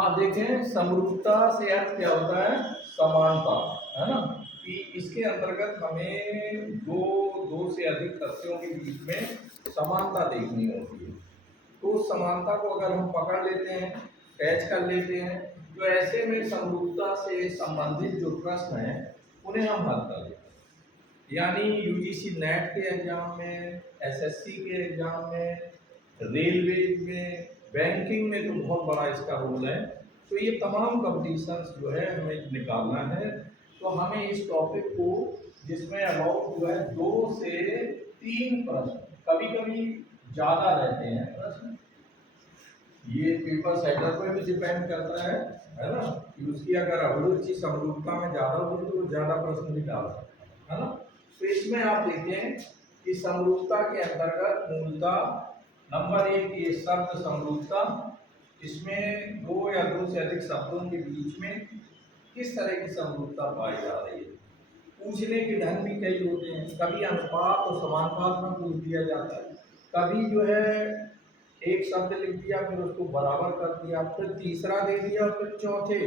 हाँ देखें, समरूपता से अर्थ क्या होता है? समानता, है ना। कि इसके अंतर्गत हमें दो से अधिक तथ्यों के बीच में समानता देखनी होती है। तो उस समानता को अगर हम पकड़ लेते हैं, कैच कर लेते हैं, तो ऐसे में समरूपता से संबंधित जो प्रश्न हैं उन्हें हम हल कर लेते हैं। यानी यूजीसी नेट के एग्जाम में, एसएससी के एग्जाम में, रेलवे में, बैंकिंग में तो बहुत बड़ा इसका रोल है। तो ये तमाम कंपटीशंस जो है हमें निकालना है, तो हमें इस टॉपिक को, जिसमें अबाउट जो है 2 से 3 प्रश्न, कभी कभी ज़्यादा रहते हैं प्रश्न, ये पेपर सेटर पर भी डिपेंड करता है ना। कि उसकी अगर अभिरुचि समरूपता में ज़्यादा होगी तो वो ज़्यादा प्रश्न भी डाल सकता है ना। तो इसमें आप देखें कि समरूपता के अंतर्गत मूलतः नंबर 1 ये शब्द समरूपता, इसमें दो से अधिक शब्दों के बीच में किस तरह की समरूपता पाई जा रही है। पूछने के ढंग भी कई होते हैं, कभी अनुपात और समानुपात में पूछ दिया जाता है, कभी जो है एक शब्द लिख दिया फिर उसको बराबर कर दिया, फिर तीसरा दे दिया, फिर चौथे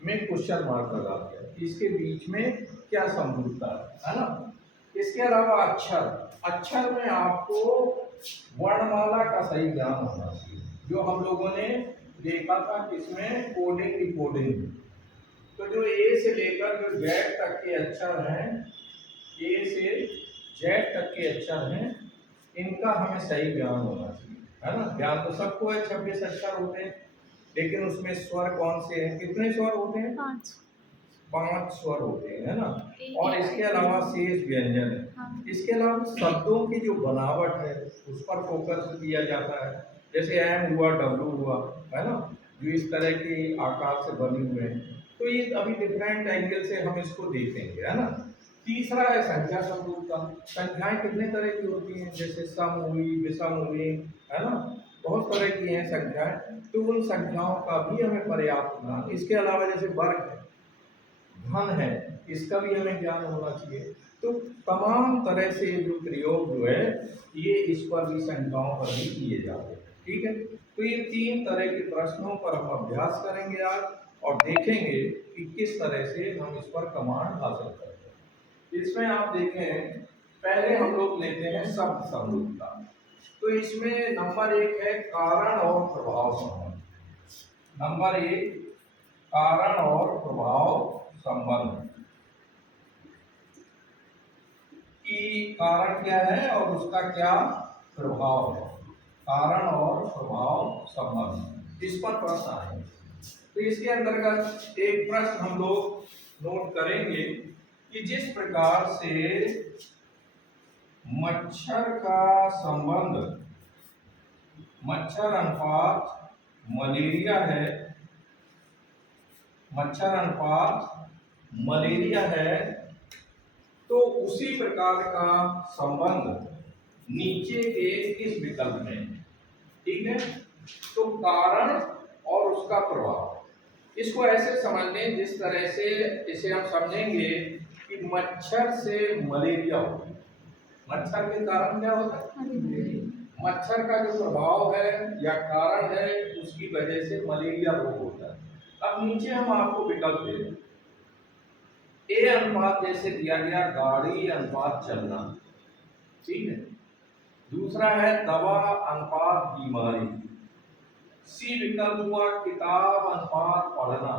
में क्वेश्चन मार्क लगा दिया। इसके बीच में क्या समरूपता है ना। इसके अलावा अक्षर, अक्षर में आपको वर्णमाला का सही ज्ञान होना चाहिए, जो हम लोगों ने देखा था किसमें, कोडिंग डिकोडिंग। तो जो ए से लेकर जो जेड तक के अक्षर हैं, ए से जेड तक के अक्षर हैं, इनका हमें सही ज्ञान होना चाहिए, है ना। ज्ञान तो सबको है, 26 अक्षर होते हैं, लेकिन उसमें स्वर कौन से हैं, कितने स्वर होते हैं? 5 स्वर होते हैं, है ना। और इसके अलावा शेष व्यंजन है। हाँ। इसके अलावा शब्दों की जो बनावट है उस पर फोकस किया जाता है। जैसे एम हुआ, डब्लू हुआ, है ना, जो इस तरह के आकार से बने हुए हैं। तो ये अभी डिफरेंट एंगल से हम इसको देखेंगे, है ना। तीसरा है संख्या समरूपता। संख्याएं कितने तरह की होती हैं, जैसे सम हुई, विषम हुई, है ना, बहुत तरह की हैं संख्याएं। तो उन संख्याओं का भी हमें पर्याप्त ज्ञान, इसके अलावा जैसे वर्ग है, धन है, इसका भी हमें ज्ञान होना चाहिए। तो तमाम तरह से जो प्रयोग जो है ये इस पर भी, संख्याओं पर भी किए जाते हैं, ठीक है। तो ये 3 तरह के प्रश्नों पर हम अभ्यास करेंगे आज, और देखेंगे कि किस तरह से हम इस पर कमांड हासिल करते हैं। इसमें आप देखें, पहले हम लोग लेते हैं शब्द समरूपता। तो इसमें नंबर 1 है कारण और प्रभाव संबंध। नंबर 1 कारण और प्रभाव संबंध, कि कारण क्या है और उसका क्या प्रभाव है। कारण और प्रभाव संबंध, इस पर प्रश्न आएंगे। तो इसके अंतर्गत एक प्रश्न हम लोग नोट करेंगे कि जिस प्रकार से मच्छर का संबंध, मच्छर अनुपात मलेरिया है, मच्छर अनुपात मलेरिया है, तो उसी प्रकार का संबंध नीचे के किस विकल्प में, ठीक है। तो कारण और उसका प्रभाव, इसको ऐसे समझ लें जिस तरह से इसे हम समझेंगे कि मच्छर से मलेरिया होता है। मच्छर के कारण क्या होता है? मच्छर का जो प्रभाव है या कारण है, उसकी वजह से मलेरिया रोग होता है। अब नीचे हम आपको विकल्प दे दें, ए अनुपात जैसे दिया गया गाड़ी अनुपात चलना, ठीक है। दूसरा है दवा अनुपात बीमारी, सी विकल्प हुआ किताब अनुपात पढ़ना,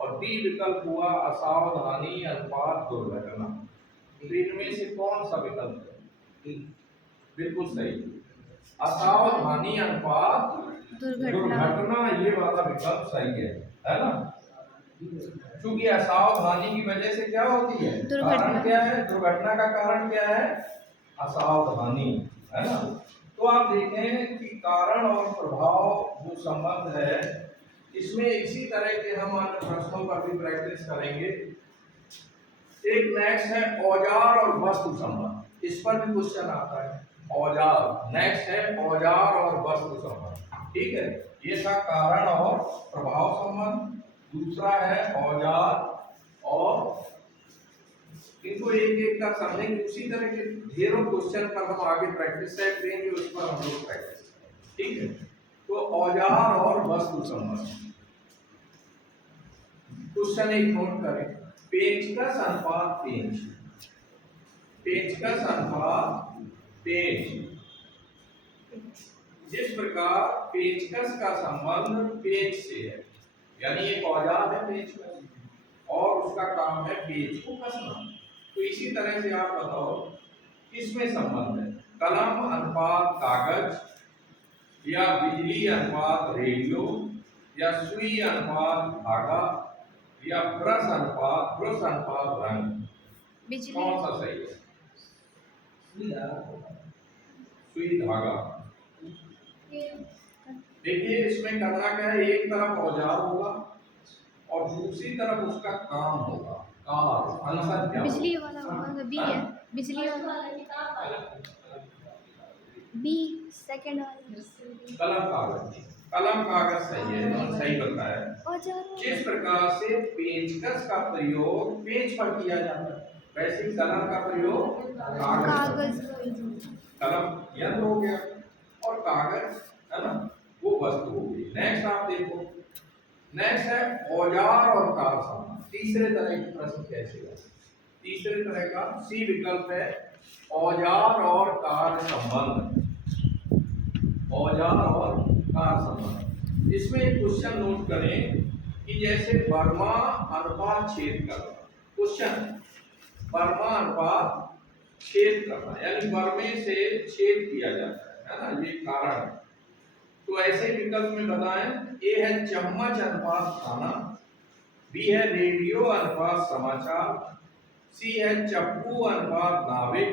और डी विकल्प हुआ असावधानी अनुपात दुर्घटना। इनमें से कौन सा विकल्प है? बिल्कुल सही, असावधानी अनुपात दुर्घटना, ये वाला विकल्प सही है ना। क्योंकि असावधानी की वजह से क्या होती है, कारण क्या है, दुर्घटना का कारण क्या है, असावधानी, है ना। तो आप देखें कि कारण और प्रभाव जो संबंध है, इसमें इसी तरह के हम अन्य प्रश्नों पर भी प्रैक्टिस करेंगे। एक नेक्स्ट है औजार और वस्तु संबंध, इस पर भी क्वेश्चन आता है। औजार, नेक्स्ट है औजार और वस्तु संबंध, ठीक है। ये था कारण और प्रभाव संबंध। दूसरा है औजार, और इनको एक एक का समझेंगे। उसी तरह के ढेरों क्वेश्चन पर हम आगे प्रैक्टिस सेट देंगे, उस पर हम लोग प्रैक्टिस करेंगे, ठीक है। तो औजार और वस्तु संबंध, क्वेश्चन एक नोट करें, पेचकस अनुपात पेंच, पेचकस अनुपात पेंच। जिस प्रकार पेचकस का संबंध पेच से है, यानी एक औजार है पेचकस और उसका काम है पेच को कसना, तो इसी तरह से आप बताओ किसमें संबंध है? कलम अनुपात कागज, या बिजली अनुपात रेडियो, या सुई अनुपात धागा, या ब्रश अनुपात रंग, कौन सा सही है? सुई धागा। देखिए इसमें करना क्या है, एक तरफ औजार होगा और दूसरी तरफ उसका काम होगा। आंसर क्या? बिजली वाला बी है, बिजली वाला बी सेकंड वाला। कलम कागज, कलम कागज सही है, इन्होंने सही बताया। जिस प्रकार से पेचकस का प्रयोग पेच पर किया जाता है, वैसे ही कलम का प्रयोग कागज, कलम यंत्र हो गया और कागज है ना वो वस्तु हो गई। नेक्स्ट आप देखो, नेक्स्ट है औजार और कार संबंध। तीसरे तरह के प्रश्न कैसे है? तीसरे तरह का सी विकल्प है औजार और कार संबंध, औजार और कार संबंध। इसमें एक क्वेश्चन नोट करें कि जैसे बर्मा अनुपात छेद करना, क्वेश्चन बर्मा अनुपात छेद करना, यानी बर्मे से छेद किया जाता है ना, ये कारण है। तो ऐसे विकल्प में बताएं, ए है चम्मच अनुपात खाना, बी है रेडियो अनुपात समाचार, सी है चप्पू अनुपात नाविक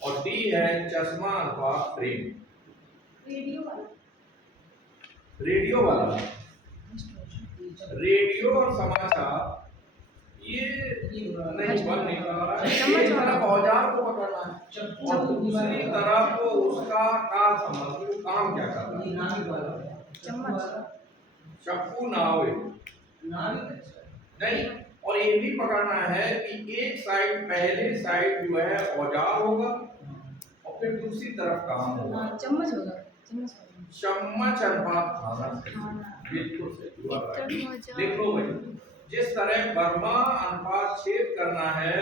और डी है चश्मा अनुपात प्रेम। रेडियो वाला, रेडियो और समाचार ये नहीं बन नहीं पा रहा है। एक तरफ औजार को पकड़ना है और दूसरी तरफ उसका कार संबंध, वो काम क्या कर रहा है? चप्पू नाविक नहीं, और ये भी पकड़ना है कि एक साइड, पहले साइड जो है औजार होगा और फिर दूसरी तरफ काम होगा, चम्मच होगा, चम्मच अनुपात खाना। बिल्कुल सही, लिख लो भाई। जिस तरह बर्मा अनुपात छेद करना है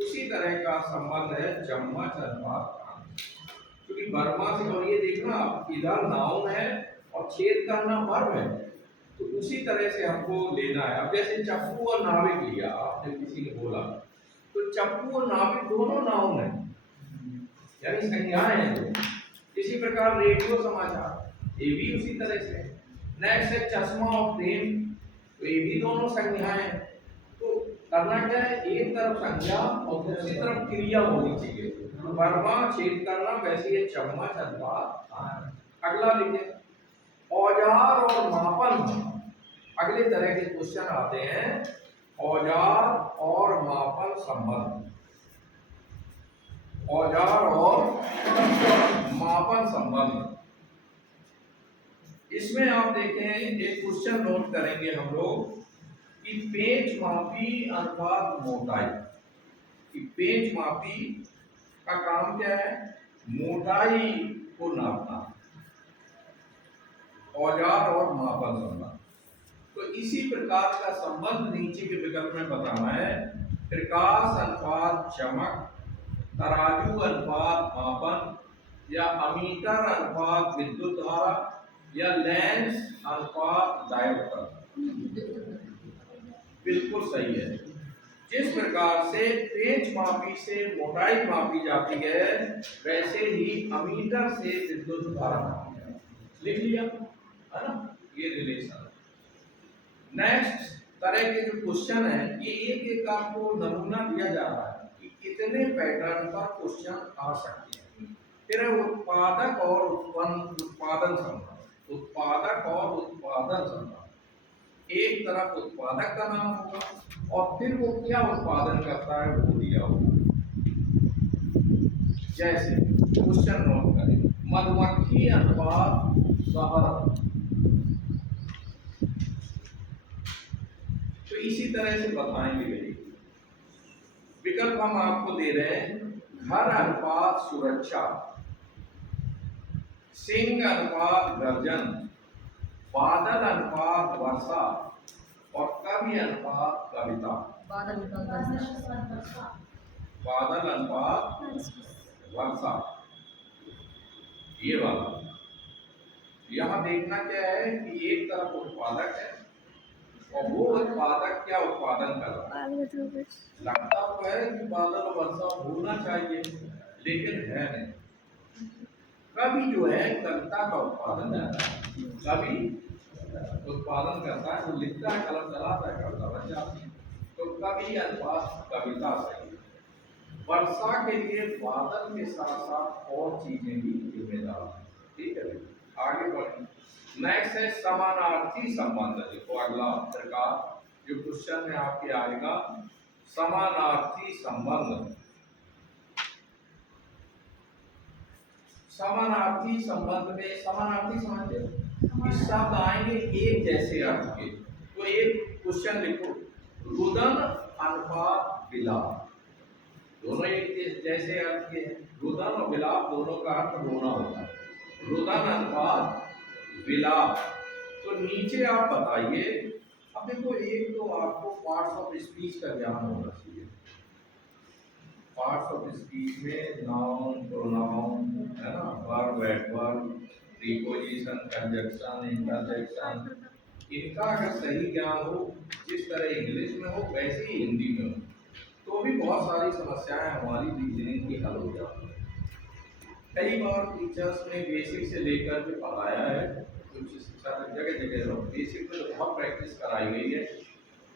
उसी तरह का संबंध है चम्मच अनुपात खाना, क्योंकि बर्मा से, और ये देखना इधर नाउन है और छेद करना वर्ब है, तो उसी तरह से हमको लेना है। अब जैसे चप्पू और नाविक लिया आपने, किसी ने बोला, तो चप्पू और नाविक दोनों नाउन है, यानी संज्ञाएं हैं। इसी प्रकार रेडियो समाचार ये भी उसी तरह से। नेक्स्ट है चश्मा और प्रेम, तो ये भी दोनों संज्ञाएं हैं। तो करना क्या है, एक तरफ संज्ञा और दूसरी तरफ क्रिया होनी चाहिए। बर्मा छेद करना, वैसे ये चम्मच अनुपात। अगला लिखे औजार और मापन। अगले तरह के क्वेश्चन आते हैं औजार और मापन संबंध, औजार और मापन संबंध। इसमें आप देखें एक क्वेश्चन नोट करेंगे हम लोग कि पेंच मापी अनुपात मोटाई, कि पेंच मापी का काम क्या है? मोटाई को नापना, औजार और मापन संबंध। तो इसी प्रकार का संबंध नीचे के विकल्प में बताना है। प्रकाश अनुपात चमक, तराजू अनुपात मापन, या अमीटर अनुपात विद्युत धारा, या लेंस अनुपात डायोप्टर। बिल्कुल सही है। जिस प्रकार से पेंच मापी से मोटाई मापी जाती है, वैसे ही अमीटर से विद्युत धारा मापी जाती है। लिख लिया है ना, ये रिलेशन। नेक्स्ट तरह के जो क्वेश्चन है, ये एक एक आपको नमूना दिया जा रहा है कि कितने पैटर्न का क्वेश्चन आ सकते हैं। फिर उत्पादक और उत्पादन संबंध, उत्पादक और उत्पादन संबंध। एक तरफ उत्पादक का नाम होगा और फिर वो क्या उत्पादन करता है वो दिया होगा। जैसे क्वेश्चन नोट करें, मधुमक्खी अनुपात शहद, तो इसी तरह से बताएंगे। विकल्प हम आपको दे रहे हैं, घर अनुपात सुरक्षा, सिंह अनुपात गर्जन, बादल अनुपात वर्षा और कर कवि अनुपात कविता, बादल वर्षा, बादल अनुपात वर्षा, ये वाला। यहाँ देखना क्या है कि एक तरफ उत्पादक है और वो उत्पादक क्या उत्पादन कर रहा है। लगता तो है कि बादल वर्षा होना चाहिए लेकिन है नहीं। कवि जो है कविता का उत्पादन करता है, कवि उत्पादन करता है, वो लिखता है, कलम चलाता है, कविता बन जाती है। तो कवि अनुपात कविता सही है। वर्षा के लिए बादल के साथ साथ और चीजें भी जिम्मेदार हैं। ठीक है, आगे बढ़े। नेक्स्ट है समानार्थी संबंध। देखो अगला प्रकार जो क्वेश्चन में आपके आएगा, समानार्थी संबंध। समानार्थी संबंध में समानार्थी समझते हो, इस शब्द आएंगे एक जैसे अर्थ के। तो एक क्वेश्चन लिखो, रुदन अनुपात विलाप, दोनों एक जैसे अर्थ के हैं। रुदन और विलाप दोनों का अर्थ रोना होता है। रुदन अनुपात विलाप। तो नीचे आप बताइए। अब देखो, एक तो आपको पार्ट्स ऑफ स्पीच का ज्ञान होना चाहिए। पार्ट्स ऑफ स्पीच में नाउन, प्रोनाउन, है ना, verb, adverb, preposition, conjunction, interjection, इनका अगर सही ज्ञान हो, जिस तरह इंग्लिश में हो वैसे ही हिंदी में हो, तो भी बहुत सारी समस्याएं हमारी रीजनिंग की हल हो जाती है। कई बार टीचर्स ने बेसिक से लेकर के पढ़ाया है, कुछ शिक्षा जगह जगह बेसिक में तो बहुत प्रैक्टिस कराई गई है,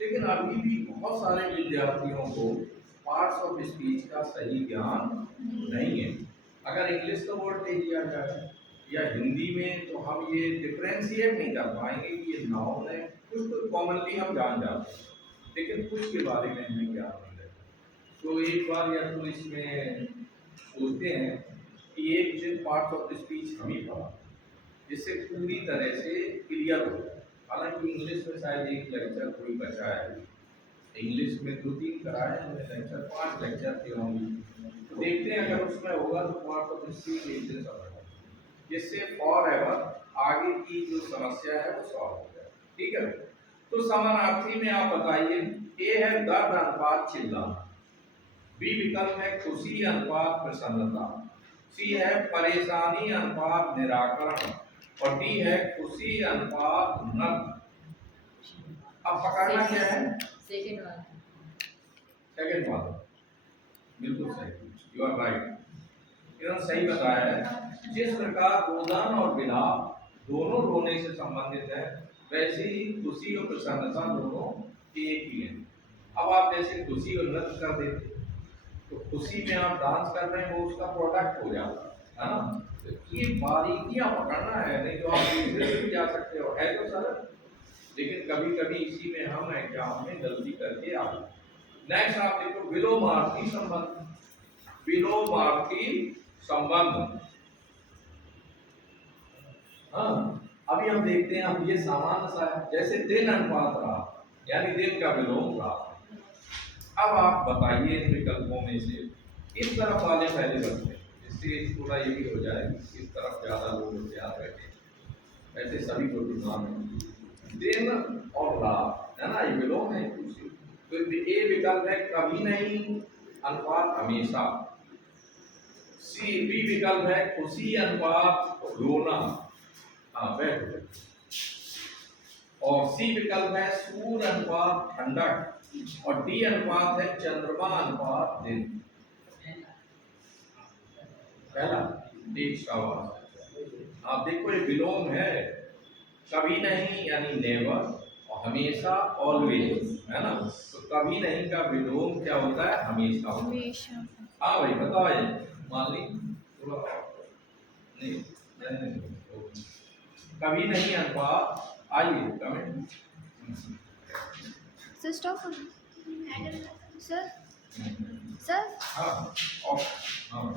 लेकिन अभी भी बहुत सारे विद्यार्थियों को पार्ट्स ऑफ स्पीच का सही ज्ञान नहीं है। अगर इंग्लिश का वर्ड ले लिया जाए या हिंदी में, तो हम ये डिफ्रेंशिएट नहीं कर पाएंगे कि ये नाउन है। कुछ तो कॉमनली हम जान जाते हैं, लेकिन कुछ के बारे में हमें ज्ञान नहीं रहता। तो एक बार या तो इसमें सोचते हैं कि एक दिन पार्ट्स ऑफ स्पीच हम ही पढ़ा, जिससे पूरी तरह से क्लियर हो जाए। हालांकि इंग्लिश में शायद एक लेक्चर कोई बचा है, इंग्लिश में 2-3 कराए हमने लेक्चर, 5 लेक्चर थे होंगे। तो देखते हैं अगर उसमें होगा तो पार्ट्स ऑफ स्पीच एक दिन समझ, जिससे फॉर एवर आगे की जो समस्या है वो सॉल्व हो जाए। ठीक है, तो समानार्थी में आप बताइए। ए है दर्द अनुपात चिल्लाना, बी विकल्प है खुशी अनुपात प्रसन्नता, सी है परेशानी अनुपात निराकरण, और डी है खुशी अनुपात नृत्य। अब पकड़ना क्या है? सेकंड वाला, सेकंड वाला बिल्कुल सही, यू आर राइट, इन्होंने सही बताया है। जिस प्रकार रोदन और विलाप दोनों रोने से संबंधित है, वैसे ही खुशी और प्रसन्नता दोनों एक ही है। अब आप जैसे खुशी और नृत्य कर देते, तो खुशी में आप डांस कर रहे हैं, वो उसका प्रोडक्ट हो जाता है ना। तो ये बारीकियां पकड़ना है, नहीं तो आप भी जा सकते हो, है तो सरल, लेकिन कभी कभी इसी में हम एग्जाम में गलती करके आ गए। नेक्स्ट आप देखो, विलोमार्थी संबंध। विलोमार्थी संबंध, हाँ, अभी हम देखते हैं। अब ये सामान्य सा है, जैसे दिन अनुपात रहा, यानी दिन का विलोम रहा। अब आप बताइए इन विकल्पों में से इस तरफ वाले पहले बनते, इससे थोड़ा ये भी हो जाए इस तरफ ज्यादा लोग तैयार बैठे, वैसे सभी को दिमाग में दिन और रात है ना, ये विलोम है कुछ। तो ए विकल्प है कभी नहीं अनुपात हमेशा, सी बी विकल्प है खुशी अनुपात रोना, हाँ बैठ, और सी विकल्प है सूर्य अनुपात ठंडक, और डी अनुपात है चंद्रमा अनुपात दिन। पहला एक सवाल आप देखो, ये विलोम है, कभी नहीं यानी नेवर, और हमेशा ऑलवेज, है ना। तो कभी नहीं का विलोम क्या होता है? हमेशा होता है। हाँ भाई बताओ, ये मान ली थोड़ा नहीं, कभी नहीं अनुपात, आइए comment sir stop sir, sir हाँ, हाँ।